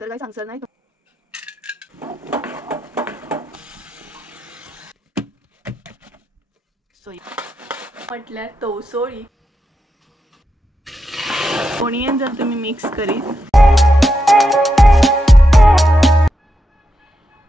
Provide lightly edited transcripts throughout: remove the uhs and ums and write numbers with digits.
तर काय सांगसर नाही म्हटल्यार तवसळी ओनियन जर तुम्ही मिक्स करीत.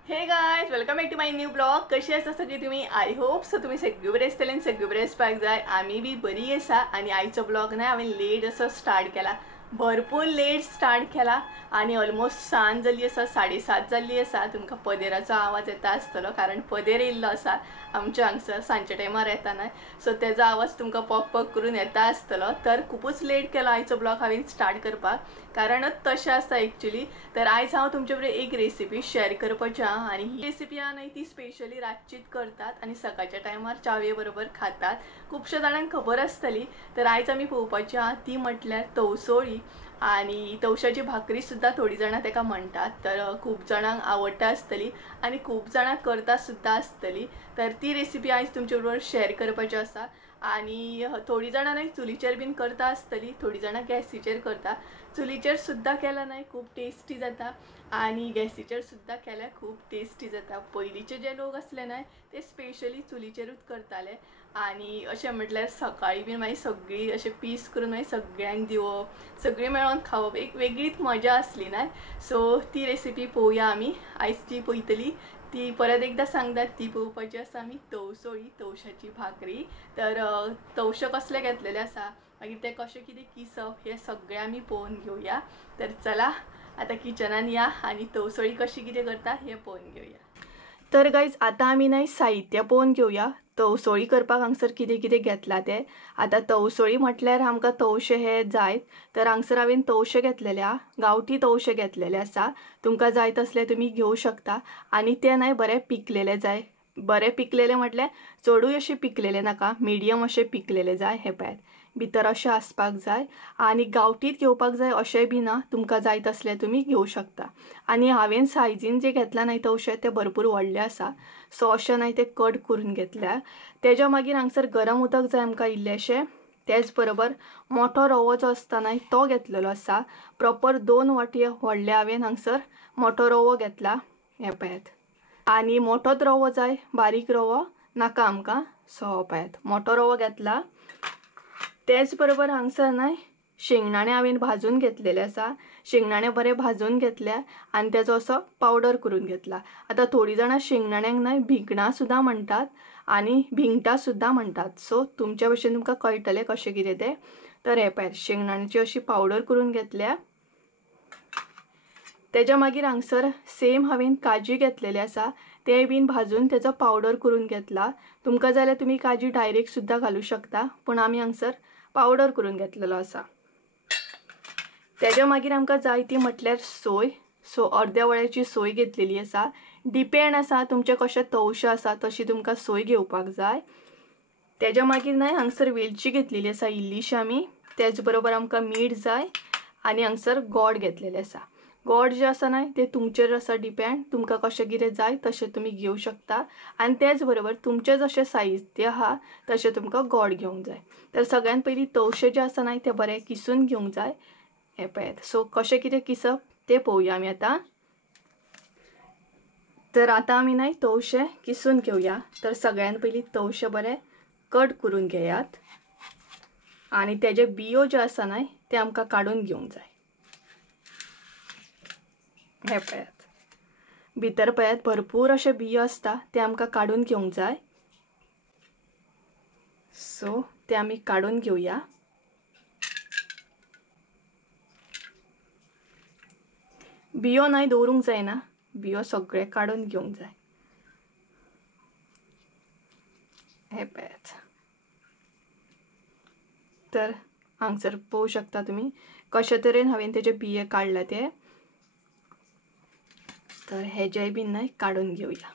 Hey guys welcome back to my new blog. कशी आसा सगळी तुम्ही? आय होप सो तुम्ही सगळे बरे आसतले आनी सगळे बरे आसपाक जाय. आमी बी बरी आसा. आनी आयचो ब्लॉग ना हांवें लेट असो स्टार्ट केला, भरपूर लेट स्टार्ट केला आणि ऑलमोस्ट सांज जाली आसा, 7:30 जाल्ली आसा. तुमकां पदेराचो आवाज येता आसतलो कारण पदेर येयल्लो आसा आमच्या हांगसर सांजच्या टायमार येता न्हय, सो तेजो आवाज तुमकां पक पक करून येता आसतलो. तर खूपच लेट केलो आयचो ब्लॉग हांवें स्टार्ट करपाक, कारणच तशें आसा एक्चुअली. तर आयज हांव तुमचे कडेन एक रेसिपी शेअर करपाची आहा आनी ही रेसिपी आहा न्हय ती स्पेशली रातचीच करतात आनी सकाळच्या टायमार च्यावे बरोबर खातात. खुबश्या जाणांक खबर आसतली. तर आयज आमी पळोवपाची आहा ती म्हटल्यार तवसळी आणि तवशाची भाकरी सुद्धा थोडी जाणां तेका म्हणटात. तर खूप जाणांक आवडटा आसतली आणि खूप जाणां करता सुद्धा आसतली. तर ती रेसिपी आयज तुमचे बरोबर शेअर करपाची आसा. आणि थोडी जाणां न्हय चुलीचेर बीन करता आसतली, थोडी जाणां गॅसीचेर करता. चुलीचेर सुद्धा केला न्हय खूप टेस्टी जाता आणि गॅसीचेर सुद्धा केल्यार खूप टेस्टी जाता. पयलींचे जे लोक असले न्हय ते स्पेशली चुलीचेरूच करताले आणि अशें म्हटल्यार सकाळी बीन मागीर सगळी अशें पीस करून मागीर सगळ्यांक दिवप, सगळीं मेळोन खावप, एक वेगळीच मजा आसली न्हय. सो ती रेसिपी पळोवया आमी आयज. ती पळयतली ती परत एकदा सांगतात ती पळोवपाची आसा आमी तवसळी, तवशाची भाकरी. तर तवशे कसले घेतलेले आसा, मागीर ते कशें कितें किसप हे सगळें आमी पळोवन घेवया. तर चला आता किचनान या आणि तवसळी कशी कितें करता हे पळोवन घेवया. तर गायज आता आमी न्हय साहित्य पळोवन घेवया. तवसळी करपाक हांगसर कितें कितें घेतला ते. आता तवसळी म्हटल्यार आमकां तवशे हे जाय. तर हांगसर हांवें तवशे घेतलेले आहा, गांवठी तवशे घेतलेले आसा. तुमकां जाय तसले तुमी घेवं शकता आणि ते न्हय बरे पिकलेले जाय. बरे पिकलेले म्हटल्यार चडूय अशे पिकलेले नाका, मिडियम अशे पिकलेले जाय. हे पळयात भितर अशें आसपाक जाय आणि गांवठीच घेवपाक जाय अशें बी ना, तुमकां जाय तसले तुमी घेवं शकता. आणि हांवें सायजीन जे घेतला न्हय तवशे ते भरपूर व्हडले आसा, सो अशें न्हय ते कट करून घेतल्या. तेज्या मागीर हांगसर गरम उदक जाय आमकां इल्लेशें. तेच बरोबर मोठो रवो जो आसता न्हय तो घेतलेलो आसा. प्रॉपर 2 वाटये व्हडले हांवें हांगसर मोठो रवो घेतला. हे पळयात आणि मोठोच रवो जाय, बारीक रवो नाका आमकां. सो पळयात मोठो रवो घेतला. तेच बरोबर हांगसर न्हय शेंगदाणे हांवें भाजून घेतलेले आसा. शेंगदाणे बरे भाजून घेतल्या आणि तेजो असो पावडर करून घेतला. आता थोडी जाणां शेंगदाण्यांक न्हय भिकणां सुद्धा म्हणटात आणि भिंगटा सुद्धा म्हणटात. सो तुमच्या भशेन तुमकां कळटलें कशें कितें तें. तर हे पळयात शेंगदाण्याची अशी पावडर करून घेतल्या. तेज्या मागीर हांगसर सेम हांवें काजी घेतलेले आसा, ते बीन भाजून तेजो पावडर करून घेतला. तुमकां जाल्यार तुमी काजी डायरेक्ट सुद्धा घालूं शकता, पूण आमी हांगसर पावडर करून घेतलेलो आसा. तेज्या मागीर आमकां जाय ती म्हटल्यार सोय. सो अर्द्या वळ्याची सोय घेतलेली आसा. डिपेंड आसा तुमचे कशे तवशे आसा तशी तुमकां सोय घेवपाक जाय. तेज्या मागीर न्हय हांगसर वेलची घेतलेली आसा इल्लीशी आमी. तेच बरोबर आमकां मीठ जाय आणि हांगसर गोड घेतलेले आसा. गोड जे आसा न्हय ते तुमचेर आसा डिपेंड, तुमकां कशें कितें जाय तशें तुमी घेवं शकता. आणि तेच बरोबर तुमचें जशें साहित्य आहा तशें तुमकां गोड घेवंक जाय. तर सगळ्यात पयलीं तवशे जे आसा न्हय ते बरे किसून घेवंक जाय. हे पळयात सो कशें कितें किसप ते पळोवया आमी आतां. तर आतां आमी न्हय तवशे किसून घेवया. तर सगळ्यात पयलीं तवशे बरे कट करून घेयात आणि तेजे बियो जे आसा न्हय ते आमकां काडून घेवंक जाय. हे पळयात भितर पळयात भरपूर अशे बियो आसता ते आमकां काडून घेवंक जाय. सो ते आमी काडून घेवया. बियो न्हय दवरूंक जायना, बियो सगळे काडून घेवंक जाय. हे पळयात तर हांगसर पळोवं शकता तुमी कशे तरेन हांवें तेजे बिये काडला ते. तर हेजेय बीन न्हय काडून घेवया.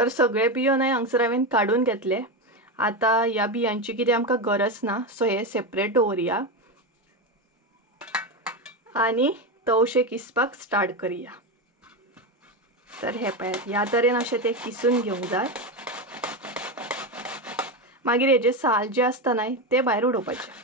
तर सगळे बियो नाही हांगसर हांवें काडून घेतले। आता ह्या बियांची कितें आमकां गरज ना, सो हे सेपरेट दवरया आनी तवशे किसपाक स्टार्ट करया। तर हे पळयात, ह्या तरेन अशें ते किसून घेवंक जाय। मागीर हेजे साल जे आसता न्हय ते भायर उडोवपाचे।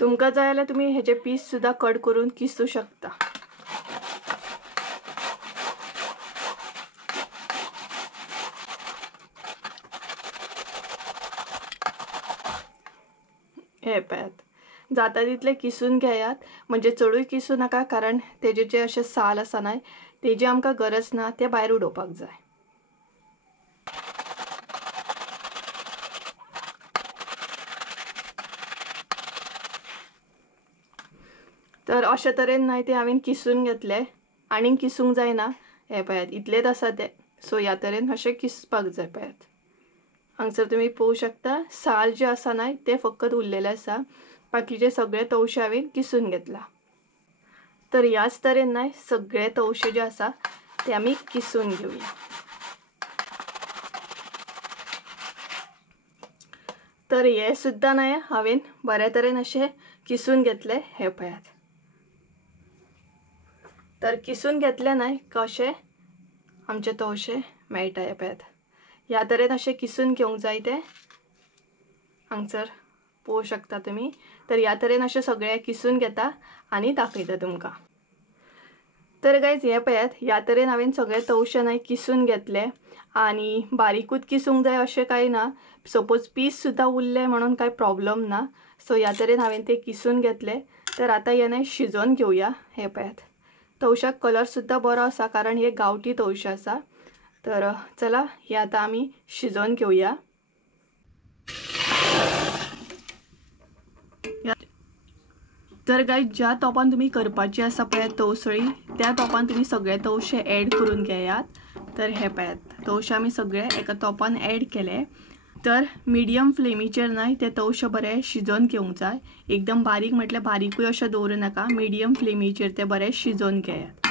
तुमकां जाय जाल्यार तुमी हेजे पीस सुद्दां कट करून किसूं शकता। हे पळयात, जाता तितले किसून घेयात, म्हणजे चडूय किसूं नाका, कारण तेजे जे अशे साल आसा न्हय तेजी आमकां गरज ना, ते भायर उडोवपाक जाय। तर अशे तरेन न्हय ते हांवें किसून घेतले। आनीक किसूंक जायना, हे पळयात इतलेच आसा ते। सो ह्या तरेन अशें किसपाक जाय। पळयात हांगसर तुमी पळोवंक शकता, साल जे आसा न्हय ते फकत उरलेले आसा, बाकीचे सगळे तवशे हांवें किसून घेतला। तर ह्याच तरेन न्हय सगळे तवशे जे आसा ते आमी किसून घेवया। तर हे सुद्दां न्हय हांवें बरे तरेन अशें किसून घेतले। हे पळयात, तर किसून घेतले न्हय कशे आमचे तवशे मेळटा। हे पळयात, ह्या तरेन अशें किसून घेवंक जाय ते। हांगसर पळोवंक शकता तुमी। तर ह्या तरेन अशें सगळे किसून घेता आनी दाखयता तुमकां। तर गायज हे पळयात, ह्या तरेन हांवें सगळे तवशे न्हय किसून घेतले आनी बारीकूच किसूंक जाय अशें कांय ना। सपोज पीस सुद्दां उरले म्हणून कांय प्रॉब्लम ना। सो ह्या तरेन हांवें ते किसून घेतले। तर आतां हे न्हय शिजोवन घेवया। हे पळयात, तवशाक कलर सुद्दां बरो आसा, कारण हे गांवठी तवशे आसा। तर चला हे आतां आमी शिजोवन घेवया। तर गायज ज्या तोपान तुमी करपाची आसा पळय तवसळी, त्या तोपान तुमी सगळे तवशे ॲड करून घेयात। तर हे पळयात, तवशे आमी सगळे एका तोपान ॲड केले। तर मिडियम फ्लेमीचेर न्हय ते तवशे बरे शिजोवन घेवंक जाय। एकदम बारीक म्हटल्यार बारीकूय अशें दवरूं नाका, मिडियम फ्लेमीचेर ते बरे शिजोवन घेयात।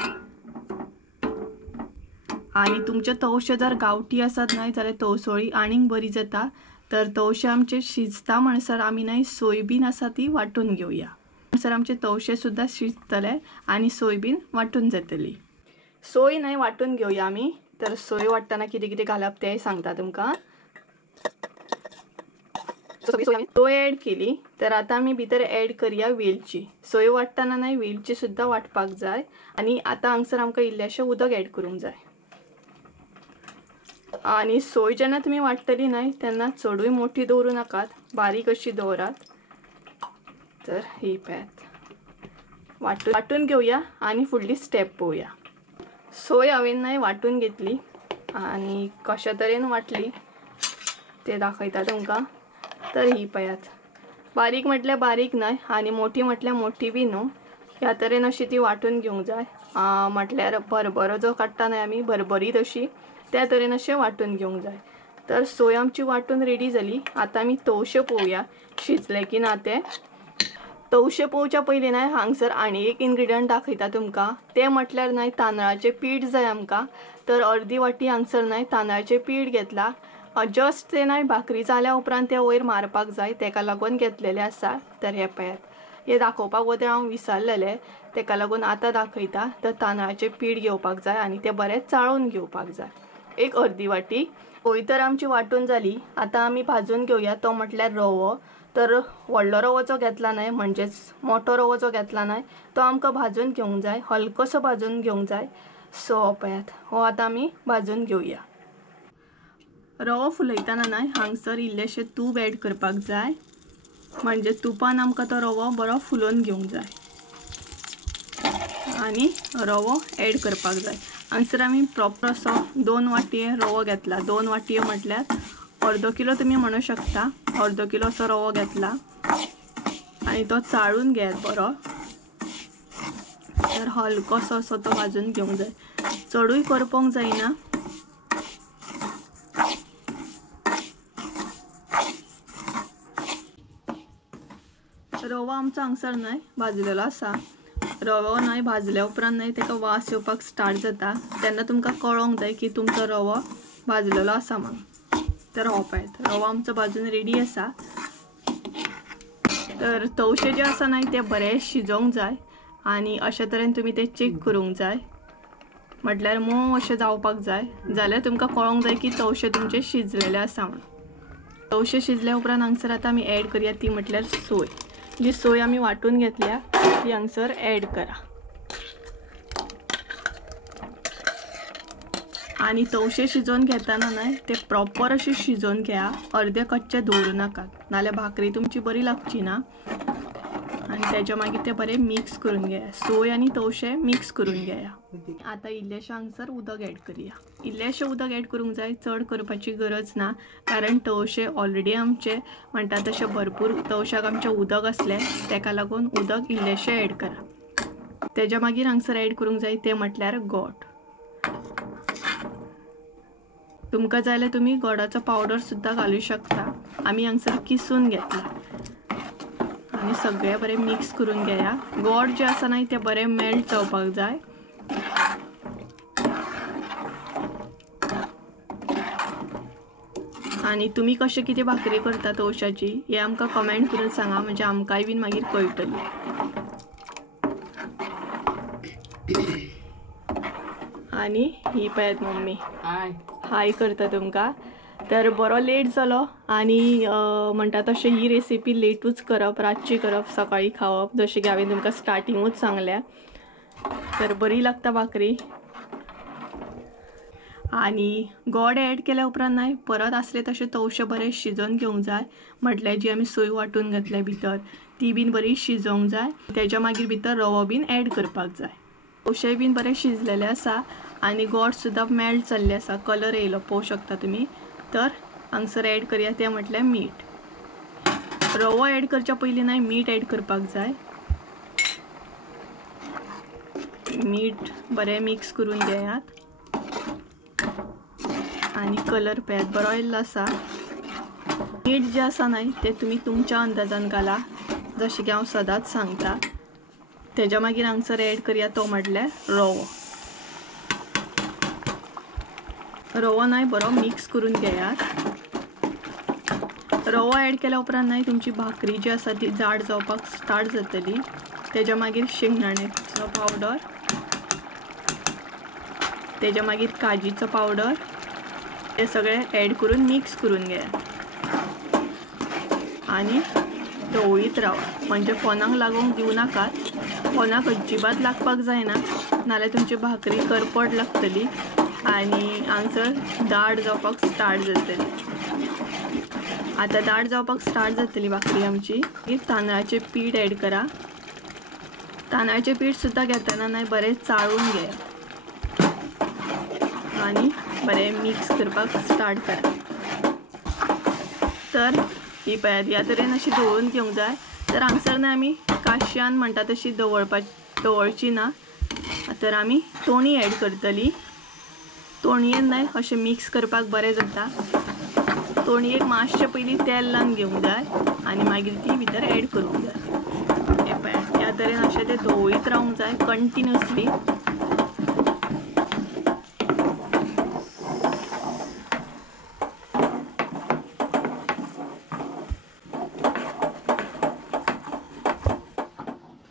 आनी तुमचे तवशे जर गांवठी आसत न्हय जाल्यार तवसळी आनीक बरी जाता। तर तवशे आमचे शिजता म्हणसर आमी न्हय सोय बीन आसा ती वांटून घेवया। म्हणसर आमचे तवशे सुद्दां शिजतले आनी सोय बीन वांटून जातली। सोय न्हय वांटून घेवया आमी। तर सोय वांटतना कितें कितें घालप तें सांगता तुमकां। सोय ॲड केली, तर आतां आमी भितर ॲड करया वेलची। सोय वांटतना न्हय वेलची सुद्दां वांटपाक जाय। आनी आतां हांगसर आमकां इल्लेशें उदक ॲड करूंक जाय। आनी सोय जेन्ना तुमी वांटतली न्हय तेन्ना चडूय मोठी दवरूं नाकात, बारीक अशी दवरात। तर ही पळयात, वांटून घेवया आनी फुडली स्टेप पळोवया। सोय हांवें न्हय वांटून घेतली आनी कशा तरेन वांटली ते दाखयता तुमकां। तर ही पळयात, बारीक म्हटल्यार बारीक न्हय आनी मोठी म्हटल्यार मोठी बी न्हू, ह्या तरेन अशी ती वांटून घेवंक जाय। म्हटल्यार भरभरो जो काडटा न्हय आमी भरभरीत अशी, त्या तरेन अशें वांटून घेवंक जाय। तर सोय आमची वांटून रेडी जाली। आतां आमी तवशे पळोवया शिजले की ना ते। तवशे पळोवच्या पयलीं न्हय हांगसर आनी एक इन्ग्रेडियंट दाखयता तुमकां, तें म्हटल्यार न्हय तांदळाचें पीठ जाय आमकां। तर अर्दी वाटी हांगसर न्हय तांदळाचें पीठ घेतला। जस्ट ते न्हय भाकरी जाल्या उपरांत ते वयर मारपाक जाय, तेका लागून घेतलेले आसा। तर हे पळयात, हे दाखोवपाक वता हांव विसरलेलें, तेका लागून आतां दाखयता। तर तांदळाचें पीठ घेवपाक जाय आनी तें बरें चाळून घेवपाक जाय, एक अर्दी वाटी। सोय तर आमची वांटून जाली। आतां आमी भाजून घेवया, तो म्हटल्यार रवो। तर व्हडलो रवो जो घेतला न्हय म्हणजेच मोठो रवो जो घेतला न्हय तो आमकां भाजून घेवंक जाय, हलकोसो भाजून घेवंक जाय। सो पळयात, हो आतां आमी भाजून घेवया। रवो फुलयतना न्हय हांगसर इल्लेशें तूप ॲड करपाक जाय, म्हणजे तुपान आमकां तो रवो बरो फुलोवन घेवंक जाय आनी रवो ॲड करपाक जाय। हांगसर आमी प्रॉपर असो 2 वाटये रवो घेतला। 2 वाटये म्हटल्यार अर्दो किलो तुमी म्हणूं शकता। अर्दो किलो असो रवो घेतला आनी तो चाळून घेयात बरो। तर हलकोसो असो तो भाजून घेवंक जाय, चडूय करपोंक जायना। रवो आमचो हांगसर न्हय भाजलेलो आसा। रवो न्हय भाजल्या उपरांत न्हय ताका वास येवपाक स्टार्ट जाता तेन्ना तुमकां कळोंक जाय की तुमचो रवो भाजलेलो आसा म्हणून। तर हो पळयात रवो आमचो भाजून रेडी आसा। तर तवशे जे आसा न्हय ते बरे शिजोवंक जाय आनी अशा तरेन तुमी ते चेक करूंक जाय, म्हटल्यार मोव अशें जावपाक जाय, जाल्यार तुमकां कळोंक जाय की तवशे तुमचे शिजलेले आसा म्हणून। तवशे शिजल्या उपरांत हांगसर आतां आमी ॲड करया ती म्हटल्यार सोय। जी सोय आमी वाटून घेतल्या ती हांगसर ॲड करा आनी तवशे शिजोवन घेताना न्हय ते प्रॉपर अशे शिजोवन घेया, अर्दे कच्चे दवरूं नाकात नाल्यार भाकरी तुमची बरी लागची ना। आनी तेच्या मागीर ते बरे मिक्स करून घेया, सोय आनी तवशे मिक्स करून घेया। आतां इल्लेशें हांगसर उदक ॲड करया। इल्लेशें उदक ॲड करूंक जाय, चड करपाची गरज ना, कारण तवशे ऑलरेडी आमचे म्हणटा तशे भरपूर तवशाक आमचे उदक आसलें, तेका लागून उदक इल्लेशें ॲड करा। तेच्या मागीर हांगसर ॲड करूंक जाय ते म्हटल्यार गोड। तुमकां जाय जाल्यार तुमी गोडाचो पावडर सुद्दां घालूं शकता। आमी हांगसर किसून घेतला आनी सगळें बरें मिक्स करून घेया। गोड जे आसा न्हय ते बरें मेल्ट जावपाक जाय। आनी तुमी कशें कितें भाकरी करता तवशाची हें आमकां कमेंट करून सांगा, म्हणजे आमकांय बीन मागीर कळटली। आनी ही पळयात मम्मी हाय करता तुमकां। तर बरो लेट जालो आनी म्हणटा तशें ही रेसिपी लेटूच करप, रातची करप, सकाळी खावप, जशें की हांवें तुमकां स्टार्टिंगूच सांगल्या। तर बरी लागता भाकरी आनी गोड ॲड केल्या उपरांत न्हय परत आसले तशें तवशे बरें शिजोवन घेवंक जाय, म्हटल्यार जी आमी सोय वाटून घातल्या भितर ती बीन बरी शिजोवंक जाय। तेच्या मागीर भितर रवो बीन ॲड करपाक जाय। तवशेय बीन बरें शिजलेले आसा आनी गोड सुद्दां मेल्ट जाल्ले आसा, कलर येयलो पळोवंक शकता तुमी। तर हांगसर ॲड करया तें म्हटल्यार मीठ। रवो ॲड करच्या पयलीं न्हय मीठ ॲड करपाक जाय। मीठ बरें मिक्स करून घेयात आनी कलर पळयात बरो येयल्लो आसा। मीठ जे आसा न्हय ते तुमी तुमच्या अंदाजान घाला, जशें की हांव सदांच सांगता। तेच्या मागीर हांगसर ॲड करया तो म्हटल्यार रवो। रवो न्हय बरो मिक्स करून घेयात। रवो ॲड केल्या उपरांत न्हय तुमची भाकरी जी आसा ती जाड जावपाक स्टार्ट जातली। तेच्या मागीर शेंगदाण्याचो पावडर, तेच्या मागीर काजीचो पावडर, ते सगळें ॲड करून मिक्स करून घेया आनी ढवळीत रावा, म्हणजे फोनाक लागूंक दिवं नाकात। फोनाक अजिबात लागपाक जायना, नाल्यार तुमची भाकरी करपड लागतली आनी हांगसर दाट जावपाक स्टार्ट जातली। आतां दाट जावपाक स्टार्ट जातली भाकरी आमची। मागीर तांदळाचें पीठ ॲड करा। तांदळाचें पीठ सुद्दां घेतना न्हय बरें चाळून घेया आनी बरें मिक्स करपाक स्टार्ट करा। तर ही पळयात ह्या तरेन अशी ढवळून घेवंक जाय। तर हांगसर न्हय आमी काश्यान म्हणटा तशी ढवळची ना, तर आमी तोणी ॲड करतली। तोणयेन न्हय अशें मिक्स करपाक बरें जाता। तोणयेक मातशें पयलीं तेल लावन घेवंक जाय आनी मागीर ती भितर ॲड करूंक जाय। हे पळयात ह्या तरेन अशें ते ढवळीत रावंक जाय कंटिन्युअसली।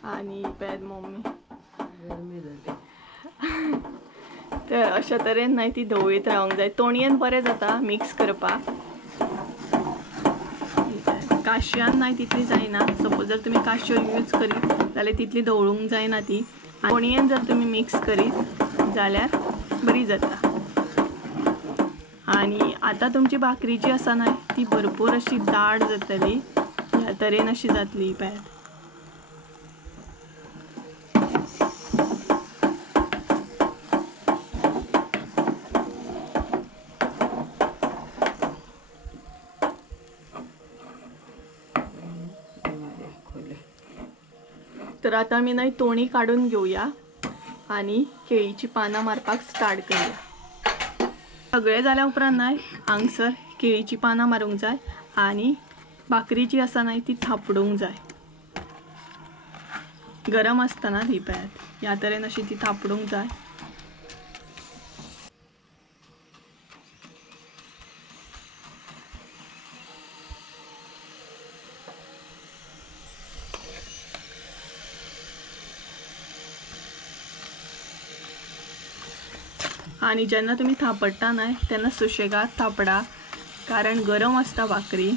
आनी पळयात मम्मी तर अशा तरेन न्हय ती ढवळीत रावंक जाय। तोणयेन बरें जाता मिक्स करपाक। काश्यान न्हय तितली जायना, सपोज जर तुमी काश्यो यूज करीत जाल्यार तितली ढवळूंक जायना ती। तोणयेन जर तुमी मिक्स करीत जाल्यार बरी जाता। आनी आतां तुमची भाकरी जी आसा न्हय ती भरपूर अशी दाट जातली, ह्या तरेन अशी जातली पळयात। तर आता आमी न्हय तोणी काढून घेवया आनी केळीची पानां मारपाक स्टार्ट करूया। सगळें जाल्या उपरांत न्हय हांगसर केळीची पानां मारूंक जाय आनी भाकरी जी आसा न्हय ती थापडूंक जाय। गरम असताना ती पळयात ह्या तरेन अशी ती थापडूंक जाय. आणि जेन्ना तुम्ही थापडटा न्हय तेन्ना सुशेगाद थापडा, कारण गरम असता भाकरी,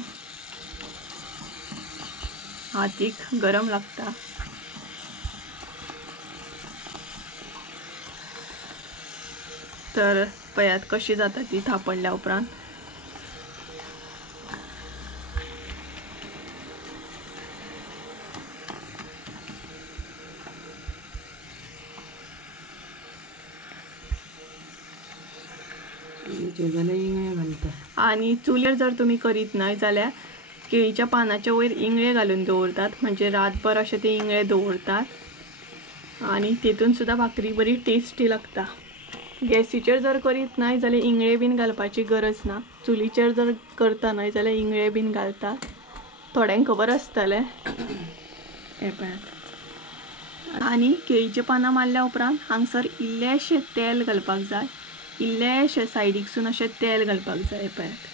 हातीक गरम लागता. तर पळयात कशी जाता ती थापडल्या उपरांत. आणि चुलीर जर तुम्ही करीत नाही जाल्यार केळीच्या पानाच्या वयर इंगळे घालून दवरतात, म्हणजे रातभर अशे ते इंगळे दवरतात आणि तितून सुद्धा भाकरी बरी टेस्टी लागता. गॅसीचेर जर करीत नाही जाल्यार इंगळे बीन घालपाची गरज ना. चुलीचेर जर करता नाही जाल्यार इंगळे बीन घालतात. थोड्यांक खबर आसतलें हे पळयात. आणि केळीचे पानां मारल्या उपरांत हांगसर इल्लेशें तेल घालपाक जाय, इल्लेशें सायडीकसून अशें तेल घालपाक जाय. पळयात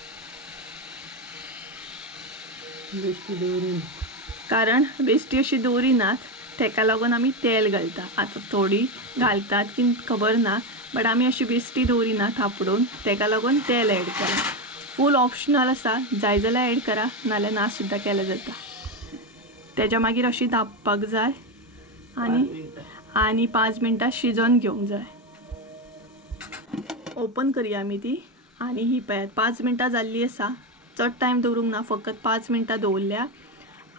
कारण बेश्टी अशी दवरिनात, तेका लागून आमी तेल घालता. आतां थोडी घालतात की खबर ना, बट आमी अशी बेश्टी दवरिना थापडून, तेका लागून तेल एड केला. फूल ऑप्शनल आसा, जाय जाल्यार एड करा, नाल्यार ना सुद्दां केल्यार जाता. तेच्या मागीर अशी धांपपाक जाय आनी 5 मिनटां शिजोवन घेवंक जाय. ओपन करूया आमी ती. आणि ही पळयात 5 मिनटां जाल्ली आसा. चड टायम दवरूंक ना, फकत 5 मिनटां दवरल्या.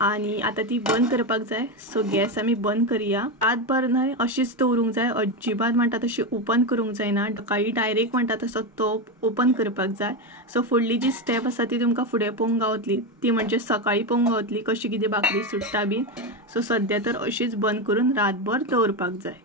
आणि आता ती बंद करपाक जाय. सो गॅस आमी बंद करूया. रातभर न्हय अशीच दवरूंक जाय, अजिबात म्हणटा तशी ओपन करूंक जायना. सकाळी डायरेक्ट म्हणटा तसो तो ओपन करपाक जाय. सो फुडली जी स्टेप आसा ती तुमकां फुडें पळोवंक गावतली, ती म्हणजे सकाळी पळोवंक गावतली कशी कितें भाकरी सुट्टा बीन. सो सद्या तर अशीच बंद करून रातभर दवरपाक जाय.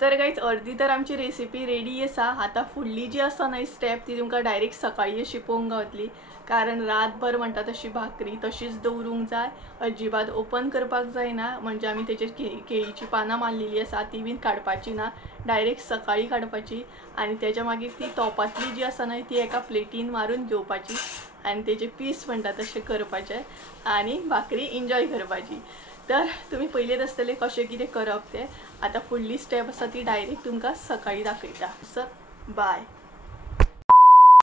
तर गाईज अर्दी तर आमची रेसिपी रेडी आसा. आता फुडली जी आसा न्हय स्टेप ती तुमकां डायरेक्ट सकाळी अशी पळोवंक गावतली, कारण रातभर म्हणटा तशी भाकरी तशीच दवरूंक जाय, अजिबात ओपन करपाक जायना. म्हणजे आमी तेचेर केळीची पानां मारलेली आसा ती बीन काडपाची ना, डायरेक्ट सकाळी काडपाची. आणि तेच्या मागीर ती तोपातली जी आसा न्हय ती एका प्लेटीन मारून घेवपाची आणि तेचे पीस म्हणटा तशें करपाचे आणि भाकरी एन्जॉय करपाची. तर तुम्ही पयलेच आसतले कशें कितें करप तें. आता फुडली स्टेप आसा ती डायरेक्ट तुमकां सकाळी दाखयता. So bye.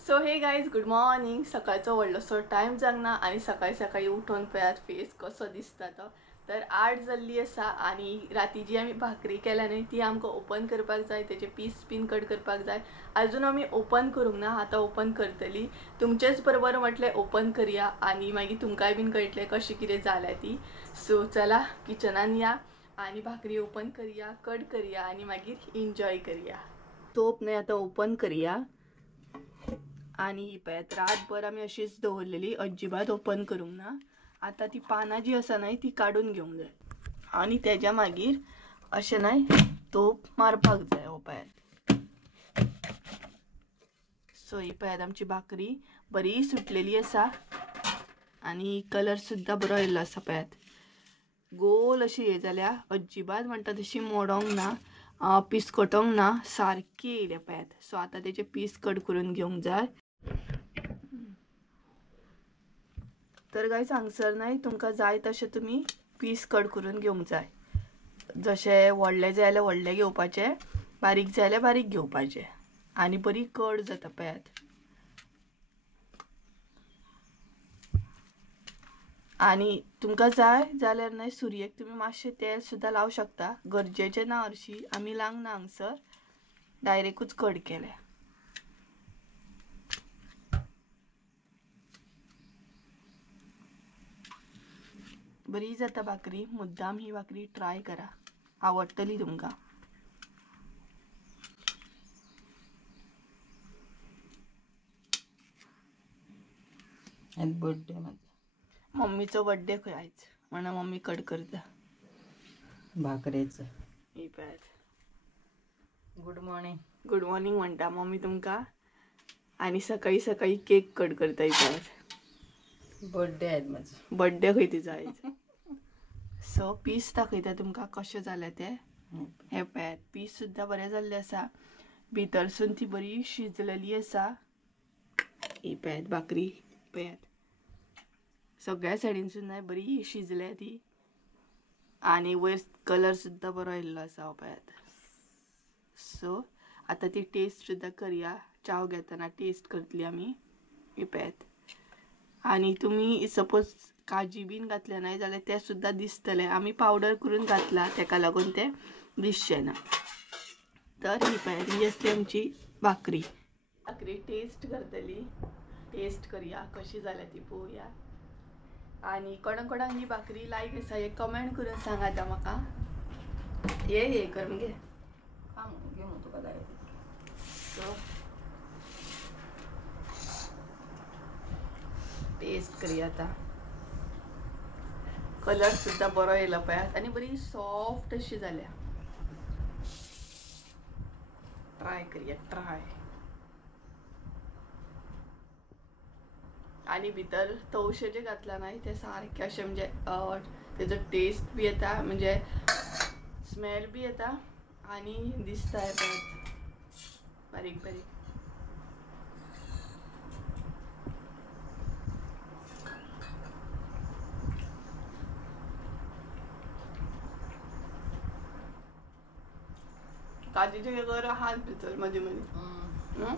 So hey guys, good morning. सकाळचो व्हडलोसो टायम जागना आणि सकाळी सकाळी उठून पळयात फेस कसो दिसता तो. तर 8 जाल्ली आसा आणि राती जी आमी भाकरी केल्या न्हय ती आमकां ओपन करपाक जाय, तेचे पीस बीन कट करपाक जाय. अजून आमी ओपन करूंक ना, आतां ओपन करतली. तुमचेच बरोबर म्हटलें ओपन करया आणि मागीर तुमकांय बीन कळटलें कशी कितें जाल्या ती. सो चला किचनान या आणि भाकरी ओपन करूया, कट करूया आणि मागीर एन्जॉय करूया. तोप न्हय आतां ओपन करूया. आणि ही पळयात रातभर आमी अशीच दवरलेली, अजिबात ओपन करूंक ना. आता ती पानां जी आसा न्हय ती काडून घेवंक जाय आणि तेच्या मागीर अशें न्हय तोप मारपाक जाय. हो पळयात. सो ही पळयात आमची भाकरी बरी सुटलेली आसा आणि कलर सुद्दां बरो येयल्लो आसा. पळयात गोल अशी हे जाल्या, अजिबात म्हणटा तशी मोडोंक ना, पिसकटोंक ना, सारकी येयल्या. पळयात. सो आतां तेचे पीस कट करून घेवंक जाय. तर गायज हांगसर न्हय तुमकां जाय तशें तुमी पीस कट करून घेवंक जाय. जशें व्हडले जाय जाल्यार व्हडले घेवपाचे, बारीक जाय जाल्यार बारीक घेवपाचे आणि बरी कट जाता. पळयात. आणि तुमकां जाय जाल्यार न्हय सुरयेक तुमी मातशें तेल सुद्दां लावं शकता. गरजेचें ना हरशी, आमी लावंक ना हांगसर, डायरेक्टूच कट केल्या. बरी जाता भाकरी. मुद्दाम ही भाकरी ट्राय करा, आवडटली तुमकां. बर्थडे मम्मीचो बर्थडे खंय आयज, म्हणून मम्मी कट करता भाकरेचो. ही पळयात. Good morning. गुड मॉर्निंग म्हणटा मम्मी तुमकां आणि सकाळी सकाळी केक कट करता. ही पळयात. बर्थडे आयज म्हाजो. बर्थडे खंय तुजो आयज. सो पीस दाखयता तुमकां कशें जालें तें. हे पळयात, पीस सुद्दां बरें जाल्लें आसा, भितरसून ती बरी शिजलेली आसा. ही पळयात भाकरी, पळयात सगळ्या सायडीनसून बरी शिजल्या ती, आनी वयर कलर सुद्दां बरो येयल्लो आसा. पळयात. सो आतां ती टेस्ट सुद्दां करया. चाव घेतना टेस्ट करतली आमी. ही पळयात. आनी तुमी सपोज काजी बीन घातले नाही जाल्यार ते सुद्दां दिसतले. आमी पावडर करून घातला तेका लागून ते दिसचे ना. तर ही पळयात, ही असली आमची भाकरी. भाकरी टेस्ट करतली. टेस्ट करया कशी जाल्या ती पळोवया. आनी कोणाक कोणाक ही भाकरी लायक आसा हे कमेंट करून सांगा आतां म्हाका. ये कर मगे घे मग तुका जाय सो टेस्ट करूया आता. कलर सुद्दां बरो येयलो पळयात आनी बरी सॉफ्ट अशी जाल्या. ट्राय करूया ट्राय. आनी भितर तवशें जे घातला नाही ते सारके अशें म्हणजे तेजो टेस्ट बी येता, म्हणजे स्मेल बी येता आनी दिसता पळयात बारीक बारीक. काजीचे गर आहात भितर मदीं मदीं.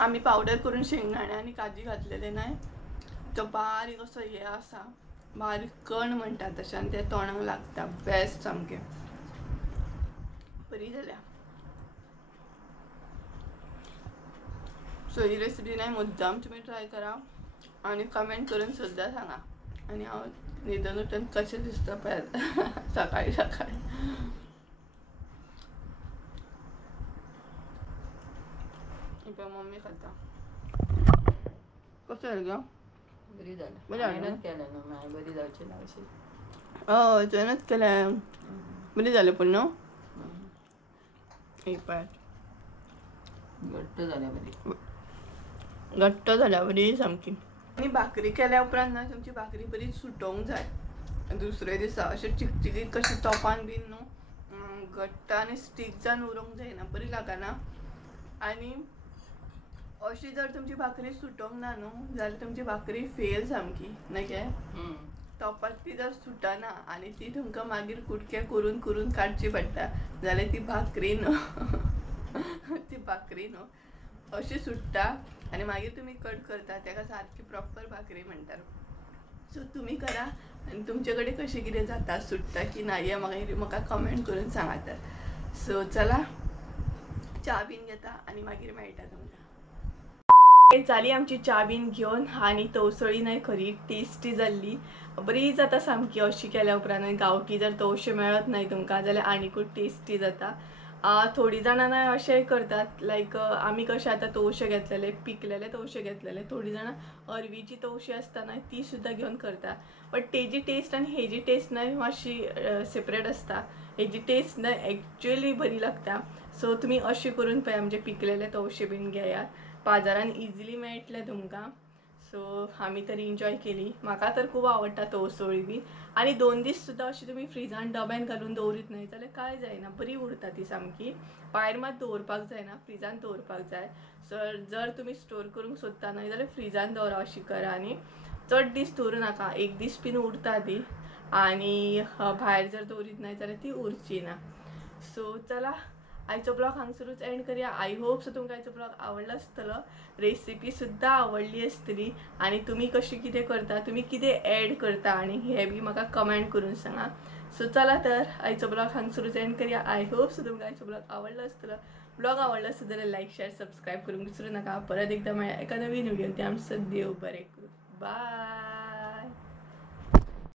आमी पावडर करून शेंगदाणे आनी काजी घातलेले नाही. तो बारीक असो हे आसा, बारीक कण म्हणटा तशें, आनी ते तोंडाक लागता. बेस्ट सामकें बरी जाल्या. सो ही रेसिपी नाही मुद्दाम तुमी ट्राय करा आनी कमेंट करून सुद्दां सांगा. आनी हांव न्हिदून उठून कशें दिसता पळयात सकाळी सकाळी. मम्मी खाता कसं आहे ग? बरी झालं. बरी केलं ना माय, बरी जावची ना अशी. हय तुवेंच केलें. बरी जालें पूण न्हू. पळयात घट्ट जाल्या बरी. घट्ट जाल्या बरी सामकी. आनी भाकरी केल्या उपरांत ना तुमची भाकरी बरी सुटोवंक जाय. दुसरे दिसा अशें चिकचिकीत कशी तोपान बीन न्हू घट्ट आनी स्टीक जावन उरूंक जायना, बरी लागना. आनी अशी जर तुमची भाकरी सुटोंक ना न्हू जाल्यार तुमची भाकरी फेल सामकी. न्हय तोपाक ती जर सुटना आनी ती तुमकां मागीर कुडके करून करून काडची पडटा जाल्यार ती भाकरी न्हू ती भाकरी न्हू अशी सुट्टा आनी मागीर तुमी कट करता तेका सारकी प्रॉपर भाकरी म्हणटात. सो तुमी करा आनी तुमचे कडेन कशें कितें जाता, सुट्टा की ना हें म्हाका कमेंट करून सांगात. सो चला च्या बीन घेता आनी मागीर मेळटा तुमकां. जाली आमची च्या बीन घेवन आनी तवसळी न्हय खरी टेस्टी जाल्ली. बरी जाता सामकी अशी केल्या उपरांत. गांवठी जर तवशे मेळत नाही तुमकां जाल्यार आनीकूच टेस्टी जाता. थोडी जाणां अशें करतात लायक आमी कशें आतां तवशे घेतलेले, पिकलेले तवशे घेतलेले. थोडी जाणां अरवीची तवशी आसता न्हय ती सुद्दां घेवन करता. बट तेजी टेस्ट आनी हेजी टेस्ट न्हय मातशी सेपरेट आसता. हेजी टेस्ट न्हय एक्चुअली बरी लागता. सो तुमी अशी करून पळया, म्हणजे पिकलेले तवशे बीन घेयात. बाजारान इजिली मेळटले तुमकां. सो आमी तरी एन्जॉय केली. म्हाका तर खूब आवडटा तवसळी बी. आनी 2 दीस सुद्दां अशी तुमी फ्रिजान डब्यान घालून दवरीत न्हय जाल्यार कांय जायना, बरी उरता ती सामकी. भायर मात दवरपाक जायना, फ्रिजान दवरपाक जाय. सो जर तुमी स्टोर करूंक सोदता न्हय जाल्यार फ्रिजान दवरा अशी करा. आनी चड दीस दवरूं नाका, 1 दीस बीन उरता ती. आनी भायर जर दवरीत न्हय जाल्यार ती उरची ना. सो चला आयचो ब्लॉग हांगसरूच एंड करूया. आय होप सो तुमकां आयचो ब्लॉग आवडलो आसतलो. रेसिपी सुद्दां आवडली आसतली. आनी तुमी कशी कितें करता, तुमी कितें एड करता आनी हे बी म्हाका कमेंट करून सांगा. सो चला तर आयचो ब्लॉग हांगसरूच एंड करूया. आय होप सो तुमकां आयचो ब्लॉग आवडलो आसतलो. ब्लॉग आवडलो आसत जाल्यार लायक शेअर सबस्क्राईब करूंक विसरूं नाका. परत एकदा मेळया एका नवीन व्हिडिओन. ते आमचं देव बरें करूं. बाय.